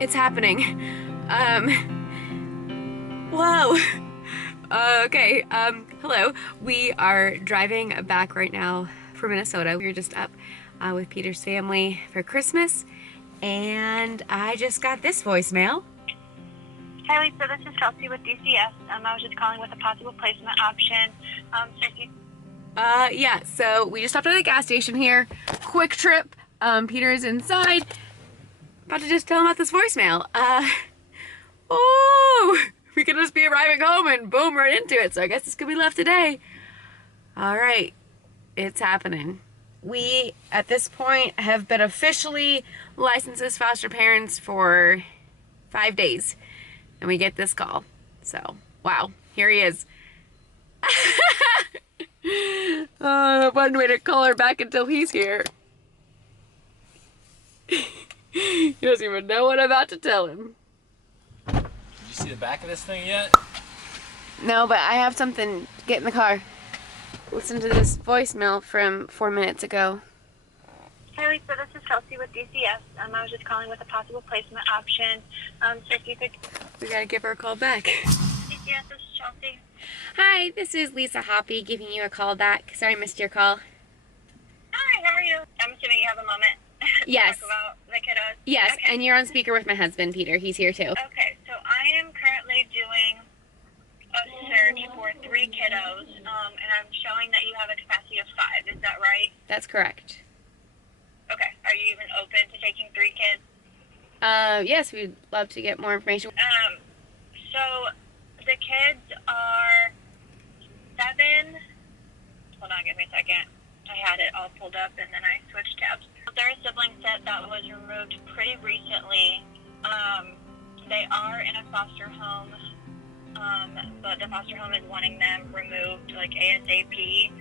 It's happening. Whoa. Okay, hello. We are driving back right now from Minnesota. We're just up with Peter's family for Christmas, and I just got this voicemail. Hi Lisa, this is Kelsey with DCS. I was just calling with a possible placement option. So if you... Yeah, so we just stopped at a gas station here. Quick trip. Peter is inside. About to just tell him about this voicemail. Oh, we could just be arriving home and boom, right into it. So I guess this could be left today. All right, it's happening. We, at this point, have been officially licensed as foster parents for 5 days. And we get this call. So, wow, here he is. One way to call her back until he's here. He doesn't even know what I'm about to tell him. Did you see the back of this thing yet? No, but I have something. Get in the car. Listen to this voicemail from 4 minutes ago. Hi Lisa, this is Kelsey with DCS. I was just calling with a possible placement option. So if you could... We gotta give her a call back. DCS, this is Chelsea. Hi, this is Lisa Hoppy giving you a call back. Sorry I missed your call. Hi, how are you? I'm assuming you have a moment to Yes. talk about the kiddos. Yes, Okay. and you're on speaker with my husband, Peter. He's here too. Okay, so I am currently doing a search for 3 kiddos, and I'm showing that you have a capacity of 5. Is that right? That's correct. Okay. Are you even open to taking 3 kids? Yes, we'd love to get more information. So the kids are 7. Hold on, give me a second. I had it all pulled up and then I switched tabs. They're a sibling set that was removed pretty recently. They are in a foster home, but the foster home is wanting them removed like ASAP.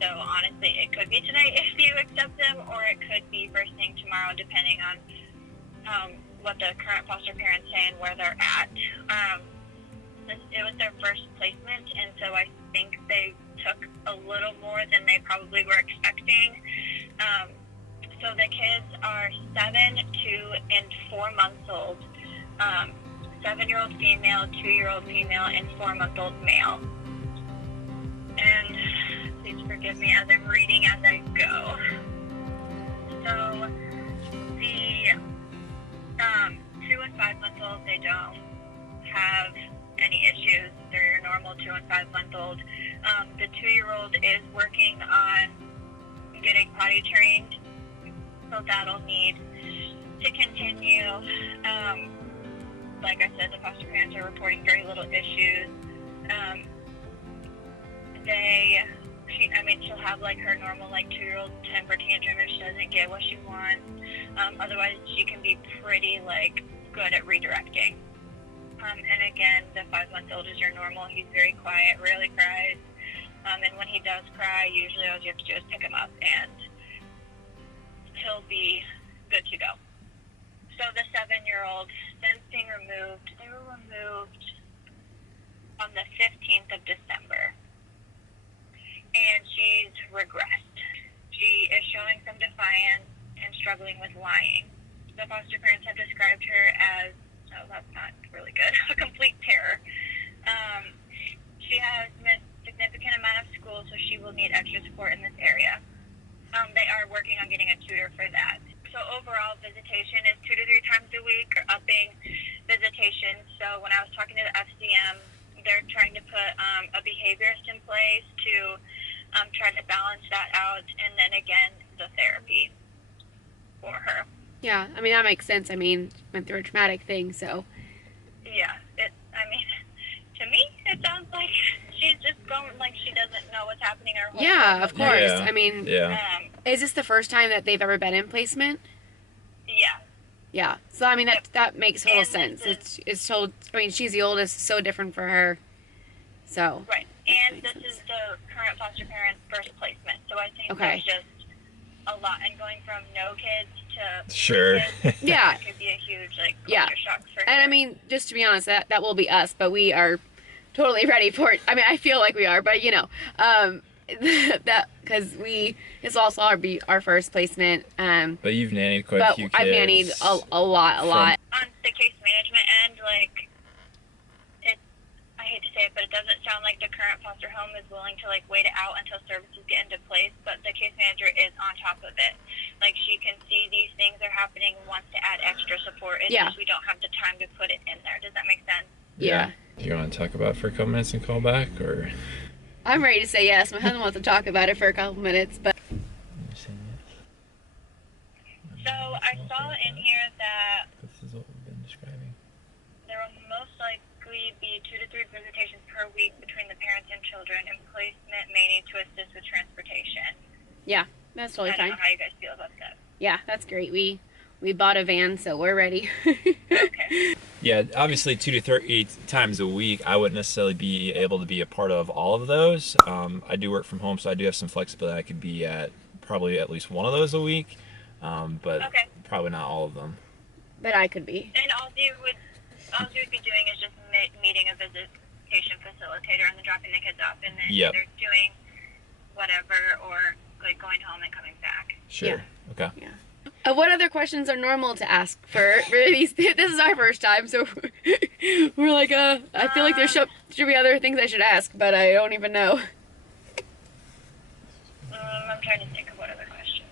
So honestly, it could be tonight if you accept them, or it could be first thing tomorrow, depending on what the current foster parents say and where they're at. It was their first placement, and so I think they took a little more than they probably were expecting. So the kids are 7, 2, and 4 months old. 7-year-old female, 2-year-old female, and 4-month-old male. And please forgive me as I'm reading as I go. So the 2 and 5-month-old, they don't have any issues. They're your normal 2 and 5-month-old. The 2-year-old is working on getting potty trained, so that'll need to continue. Like I said, the foster parents are reporting very little issues. She'll have like her normal 2-year-old temper tantrum if she doesn't get what she wants. Otherwise, she can be pretty good at redirecting. And again, the 5-month-old is your normal. He's very quiet, rarely cries. And when he does cry, usually all you have to do is pick him up and he'll be good to go. So the 7-year-old, since being removed, they were removed on the 15th of December. And she's regressed. She is showing some defiance and struggling with lying. The foster parents have described her as, oh, that's not really good, a complete terror. She has missed a significant amount of school, so she will need extra support in this area. They are working on getting a tutor for that. So overall, visitation is 2 to 3 times a week, or upping visitation. So when I was talking to the FCM, they're trying to put a behaviorist in place to try to balance that out, and then again, the therapy for her. Yeah, I mean, that makes sense. I mean, went through a traumatic thing, so. Yeah, to me, it sounds like she's just going like she doesn't know what's happening in her whole Yeah, of course. Yeah. I mean, is this the first time that they've ever been in placement? Yeah. Yeah. So, I mean, that makes total And sense. this It's total, I mean, she's the oldest, so different for her. So. Right. And makes this sense. is the current foster parent's first placement. So I think Okay. there's just a lot. And going from no kids to Sure. kids, Yeah. that could be a huge culture Yeah. shock for And her. I mean, just to be honest, that will be us, but we are totally ready for it. I mean, I feel like we are, but that because it's also our first placement. But you've nannied quite a But few kids. I've nannied a lot. On the like I hate to say it, but it doesn't sound like the current foster home is willing to like wait it out until services get into place. But the case manager is on top of it. Like she can see these things are happening and wants to add extra support. It's just we don't have the time to put it in there. Does that make sense? Yeah. Do you want to talk about it for a couple minutes and call back, or? I'm ready to say yes. My husband wants to talk about it for a couple minutes, but. So I saw in here that This is what we've been describing. there will most likely be 2 to 3 visitations per week between the parents and children, and placement may need to assist with transportation. Yeah, that's totally I don't fine. know how you guys feel about that. Yeah, that's great. We bought a van, so we're ready. Okay. Yeah, obviously 2 to 3 times a week, I wouldn't necessarily be able to be a part of all of those. I do work from home, so I do have some flexibility. I could be at probably at least one of those a week, but probably not all of them. But I could be. And all you would be doing is just meeting a visitation facilitator and then dropping the kids off, and then either doing whatever or like going home and coming back. Sure. Yeah. Okay. Yeah. What other questions are normal to ask for these? This is our first time, so we're like, I feel like there should be other things I should ask, but I don't even know. I'm trying to think of what other questions.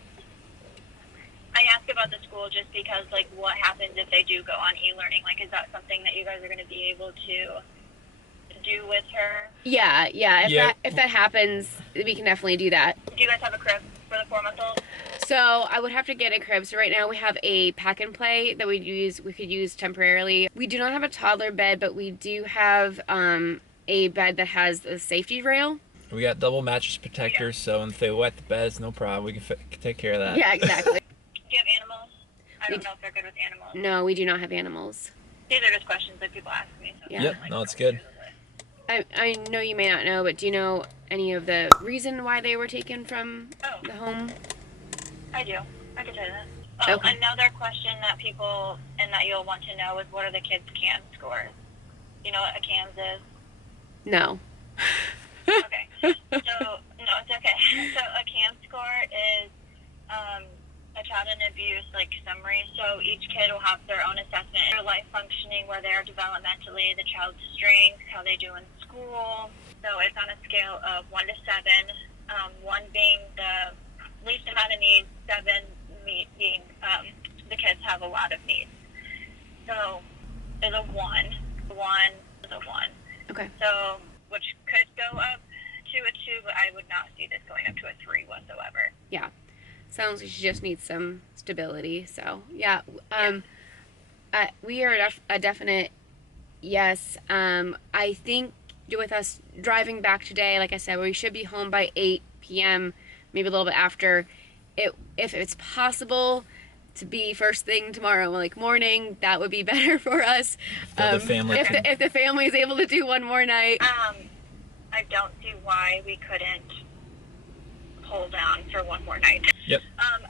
I asked about the school just because, like, what happens if they do go on e-learning? Like, is that something that you guys are going to be able to do with her? Yeah. If that happens, we can definitely do that. Do you guys have a crib for the 4-month-old? So I would have to get a crib. So right now we have a pack and play that we could use temporarily. We do not have a toddler bed, but we do have a bed that has a safety rail. We got double mattress protectors, so if they wet the beds, no problem. We can take care of that. Yeah, exactly. Do you have animals? I don't know if they're good with animals. No, we do not have animals. These are just questions that people ask me. So Yeah. Yep, no, it's good. I know you may not know, but do you know any of the reason why they were taken from the home? I do. I can tell you that. Okay. Another question that people and that you'll want to know is what are the kids' CAMS scores? You know what a CAMS is? No. Okay. So, no, it's okay. So a CAMS score is a child in abuse, like, summary. So each kid will have their own assessment. Their life functioning, where they are developmentally, the child's strengths, how they do in school. So it's on a scale of 1 to 7, 1 being the least amount of needs, 7 being the kids have a lot of needs. So there's a 1. 1 is a 1. Okay. So, which could go up to a 2, but I would not see this going up to a 3 whatsoever. Yeah. Sounds like she just needs some stability. So, yeah. We are a definite yes. I think with us driving back today, like I said, we should be home by 8 p.m., maybe a little bit after. If it's possible to be first thing tomorrow, like morning, that would be better for us. The family if the family is able to do one more night. I don't see why we couldn't hold down for one more night. Yep.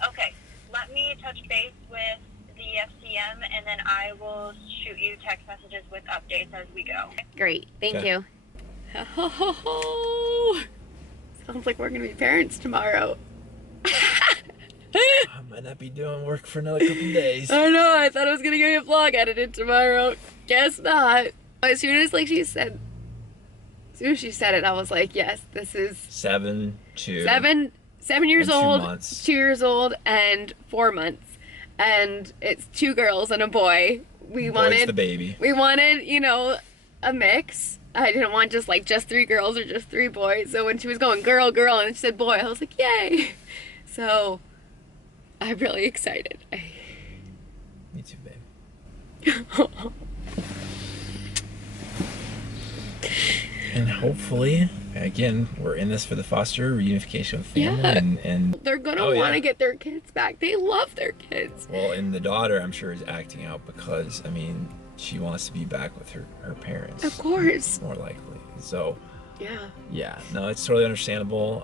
Okay, let me touch base with the FCM, and then I will shoot you text messages with updates as we go. Great. Thank Okay. you. Sounds like we're going to be parents tomorrow. I might not be doing work for another couple days. I know. I thought I was going to get a vlog edited tomorrow. Guess not. As soon as she said it, I was like, yes, this is 7 years years and 2 old, months. 2 years old, and 4 months. And it's 2 girls and a boy. Boy's the baby. We wanted, a mix. I didn't want just 3 girls or just 3 boys. So when she was going girl, girl, and she said boy, I was like, yay. So I'm really excited. Me too, babe. And hopefully, again, we're in this for the foster reunification of family, and they're gonna want to get their kids back. They love their kids. Well, and the daughter, I'm sure, is acting out because, she wants to be back with her parents. Of course. More likely. So, yeah, no, it's totally understandable.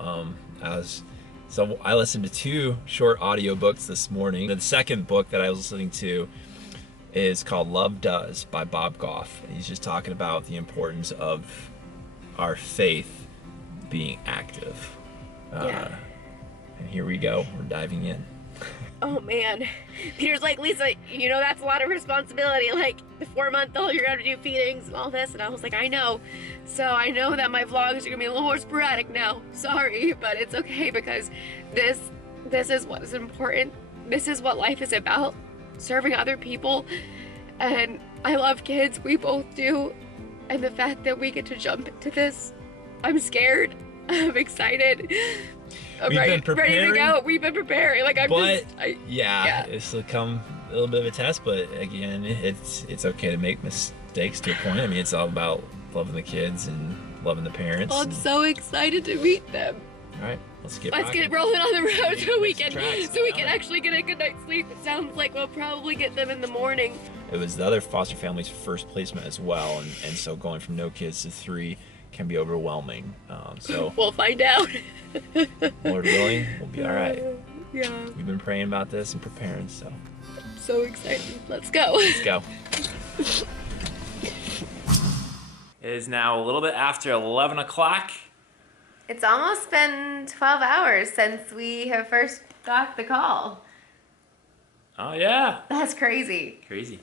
I listened to 2 short audiobooks this morning. The second book that I was listening to is called Love Does by Bob Goff. And he's just talking about the importance of our faith being active. And here we go. We're diving in. oh man. Peter's like, Lisa, you know that's a lot of responsibility. Like, the 4-month-old, you're gonna do feedings and all this. And I was like, I know. So I know that my vlogs are gonna be a little more sporadic now. Sorry, but it's okay because this is what is important. This is what life is about. Serving other people. And I love kids. We both do. And the fact that we get to jump into this, I'm scared. I'm excited. Ready to go. We've been preparing. Like it's come a little bit of a test, but again, it's okay to make mistakes to a point. I mean, it's all about loving the kids and loving the parents. I'm so excited to meet them. All right, let's get rolling on the road so we can actually get a good night's sleep. It sounds like we'll probably get them in the morning. It was the other foster family's first placement as well, and so going from no kids to 3 can be overwhelming. So we'll find out. Lord willing, we'll be all right. Yeah. We've been praying about this and preparing, so. So excited. Let's go. Let's go. It is now a little bit after 11 o'clock. It's almost been 12 hours since we have first got the call. Oh yeah. That's crazy. Crazy.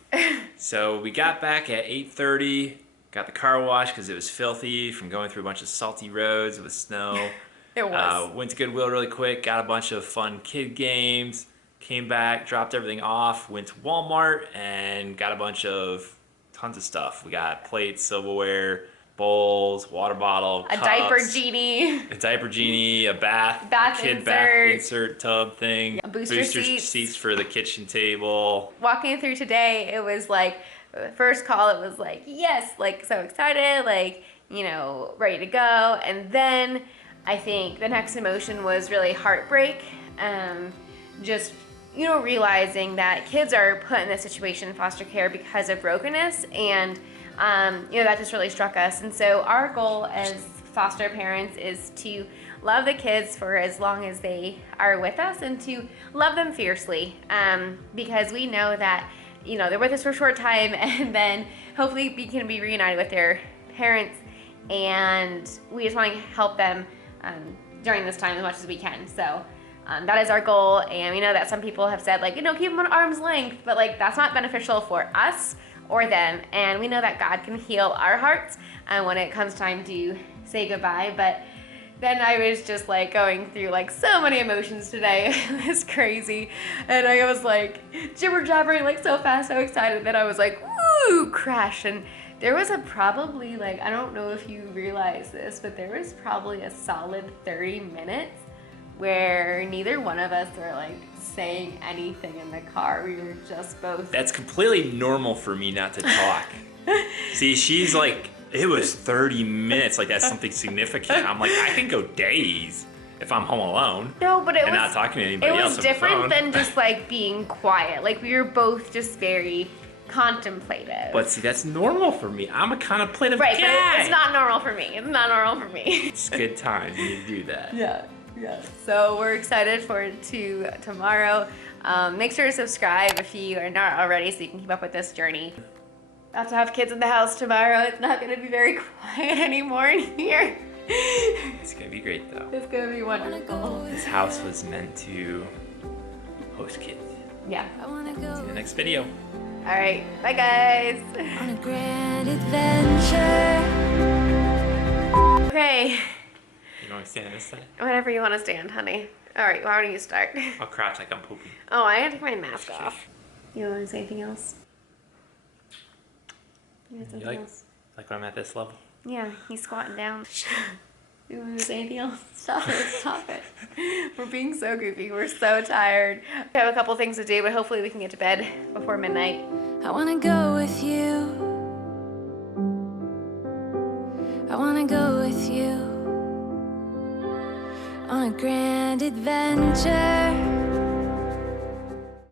So we got back at 8:30. Got the car washed because it was filthy from going through a bunch of salty roads with snow. It was. Went to Goodwill really quick, got a bunch of fun kid games, came back, dropped everything off, went to Walmart, and got a bunch of tons of stuff. We got plates, silverware, bowls, water bottle, a cups, diaper genie, a kid bath insert tub thing, booster seats for the kitchen table. Walking through today, it was like, first call, it was like, yes, like so excited, like, you know, ready to go. And then I think the next emotion was really heartbreak. Just, you know, realizing that kids are put in this situation in foster care because of brokenness. And, you know, that just really struck us. And so our goal as foster parents is to love the kids for as long as they are with us and to love them fiercely. Because we know that, you know, they're with us for a short time and then hopefully we can be reunited with their parents, and we just want to help them during this time as much as we can. So that is our goal, and we know that some people have said, like, you know, keep them on arm's length, but like that's not beneficial for us or them, and we know that God can heal our hearts when it comes time to say goodbye. But then I was just like going through like so many emotions today. It was crazy. And I was like jibber jabbering like so fast, so excited that I was like, woo, crash. And there was probably like, I don't know if you realize this, but there was probably a solid 30 minutes where neither one of us were like saying anything in the car. We were just both. That's completely normal for me not to talk. See, she's like, it was 30 minutes, like that's something significant. I'm like, I can go days if I'm home alone. No, but and not talking to anybody else on the phone. It was different than just like being quiet. Like we were both just very contemplative. But see, that's normal for me. I'm a contemplative guy. Right, but it's not normal for me. It's not normal for me. It's good times when you do that. Yeah. So we're excited for tomorrow. Make sure to subscribe if you are not already so you can keep up with this journey. About to have kids in the house tomorrow. It's not going to be very quiet anymore in here. It's going to be great though. It's going to be wonderful. This house was meant to host kids. Yeah. See you in the next video. All right. Bye guys. On a grand adventure. Okay. You want to stand on this side? Whatever you want to stand, honey. All right. Why don't you start? I'll crouch like I'm pooping. Oh, I gotta take my mask off. You want to say anything else? You like when I'm at this level? Yeah, he's squatting down. You want to say anything else? Stop it. We're being so goofy. We're so tired. We have a couple things to do, but hopefully we can get to bed before midnight. I want to go with you. I want to go with you on a grand adventure.